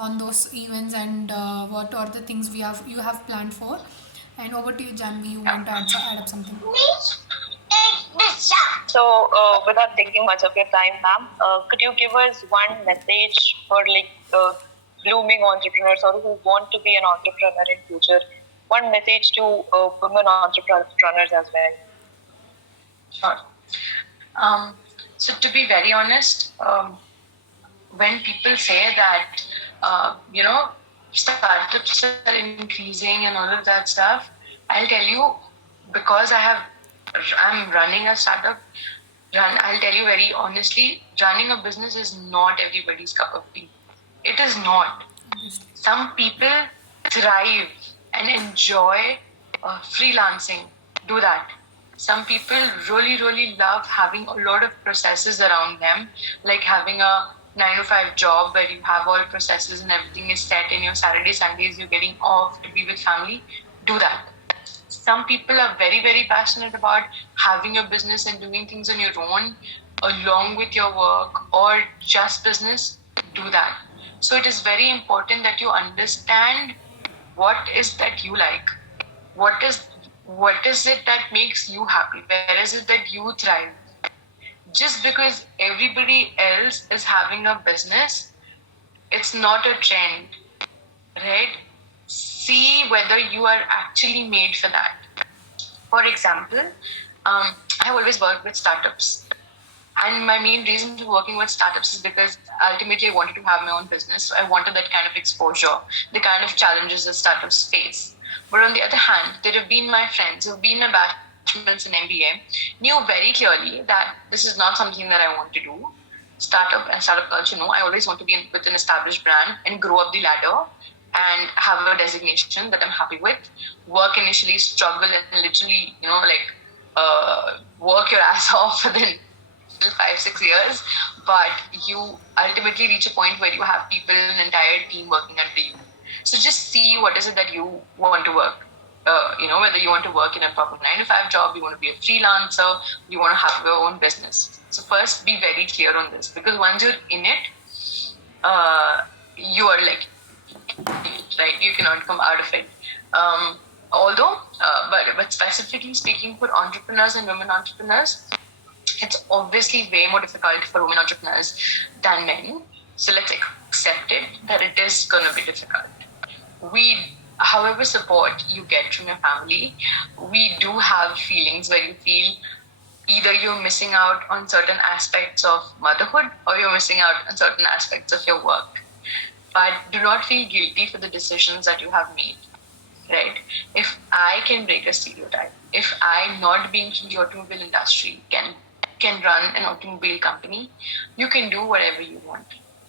on those events, and what are the things you have planned for. And over to you, Janvi, you want to add up something? So, without taking much of your time, ma'am, could you give us one message for blooming entrepreneurs or who want to be an entrepreneur in future? One message to women entrepreneurs as well. Sure. So, to be very honest, when people say that, startups are increasing and all of that stuff, I'll tell you, because I'm running a startup, I'll tell you very honestly, running a business is not everybody's cup of tea. It is not. Some people thrive and enjoy freelancing, do that. Some people really, really love having a lot of processes around them, like having a 9 to 5 job where you have all processes and everything is set in your Saturday, Sundays, you're getting off to be with family, do that. Some people are very, very passionate about having your business and doing things on your own along with your work or just business, do that. So it is very important that you understand what is that you like, what is what is it that makes you happy, where is it that you thrive. Just because everybody else is having a business, it's not a trend, right? See whether you are actually made for that. For example, I've always worked with startups. And my main reason for working with startups is because ultimately I wanted to have my own business. So I wanted that kind of exposure, the kind of challenges that startups face. But on the other hand, there have been my friends who've been my batchmates in MBA, knew very clearly that this is not something that I want to do. Startup culture, no. I always want to be with an established brand and grow up the ladder and have a designation that I'm happy with. Work initially, struggle, and literally, work your ass off for the 5-6 years, but you ultimately reach a point where you have people, an entire team working under you. So just see what is it that you want to work. Whether you want to work in a proper 9 to 5 job, you want to be a freelancer, you want to have your own business. So first, be very clear on this, because once you're in it, you are like, right? You cannot come out of it. But specifically speaking for entrepreneurs and women entrepreneurs, it's obviously way more difficult for women entrepreneurs than men. So let's accept it that it is going to be difficult. However support you get from your family, we do have feelings where you feel either you're missing out on certain aspects of motherhood or you're missing out on certain aspects of your work. But do not feel guilty for the decisions that you have made, right? If I can break a stereotype, if I, not being from the automobile industry, can run an automobile company, you can do whatever you want.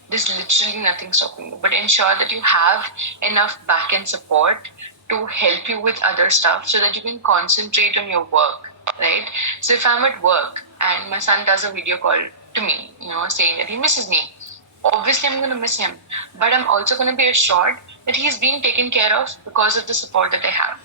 There's literally nothing stopping you. But ensure that you have enough back-end support to help you with other stuff so that you can concentrate on your work, right? So if I'm at work and my son does a video call to me, saying that he misses me, obviously I'm going to miss him. But I'm also going to be assured that he's being taken care of because of the support that I have.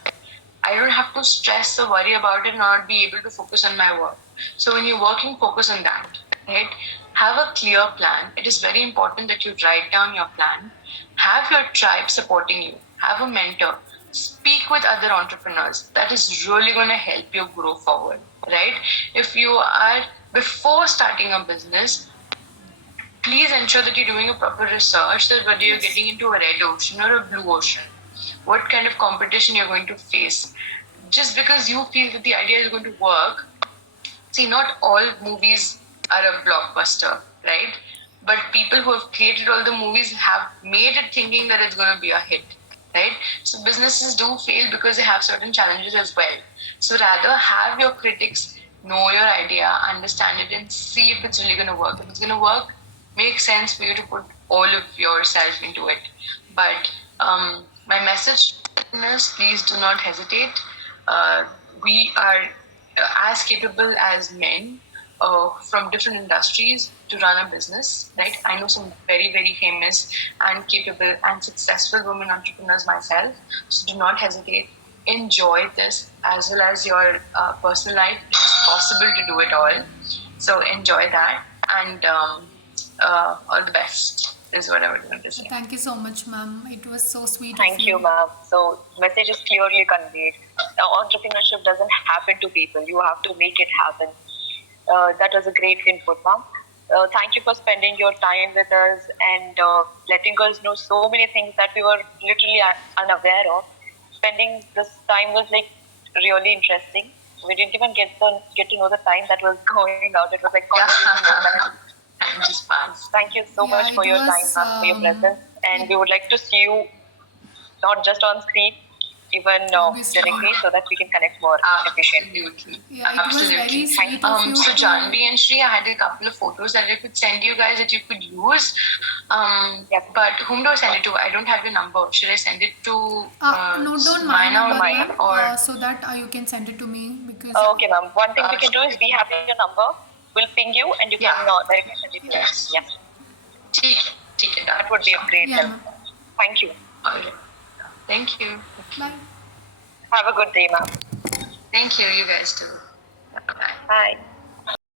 I don't have to stress or worry about it and not be able to focus on my work. So when you're working, focus on that, right? Have a clear plan. It is very important that you write down your plan. Have your tribe supporting you. Have a mentor. Speak with other entrepreneurs. That is really going to help you grow forward, right? If you are, before starting a business, please ensure that you're doing a proper research that whether you're getting into a red ocean or a blue ocean, what kind of competition you're going to face. Just because you feel that the idea is going to work, see, not all movies are a blockbuster, right? But people who have created all the movies have made it thinking that it's going to be a hit, right? So businesses do fail because they have certain challenges as well. So rather have your critics know your idea, understand it, and see if it's really going to work. If it's going to work, make sense for you to put all of yourself into it. But my message is, please do not hesitate. We are as capable as men from different industries to run a business, right? I know some very, very famous and capable and successful women entrepreneurs myself. So do not hesitate. Enjoy this as well as your personal life. It is possible to do it all. So enjoy that, and all the best is what I would want to say. Thank you so much, ma'am. It was so sweet. Thank you, ma'am. So message is clearly conveyed. Now, entrepreneurship doesn't happen to people. You have to make it happen. That was a great input, ma'am. Thank you for spending your time with us and letting us know so many things that we were literally unaware of. Spending this time was like really interesting. We didn't even get to know the time that was going out. It was like Time just passed. Thank you so much for your time, ma'am, for your presence, and we would like to see you not just on screen, even directly, so that we can connect more efficiently. Absolutely. Yeah, it was very Absolutely. sweet of you. So Janvi and Shri, I had a couple of photos that I could send you guys that you could use. But whom do I send it to? I don't have your number. Should I send it to Note down my Maina or number, mine? ma'am, Or so that you can send it to me, because Okay, ma'am. One thing we can do is we have your number. We'll ping you, and you can directly send it to us. Yes. Yes. ठीक है, that would be a great Yeah, help. ma'am. Thank you. All right. Thank you. Bye. Have a good day, ma'am. Thank you. You guys too. Bye. Bye.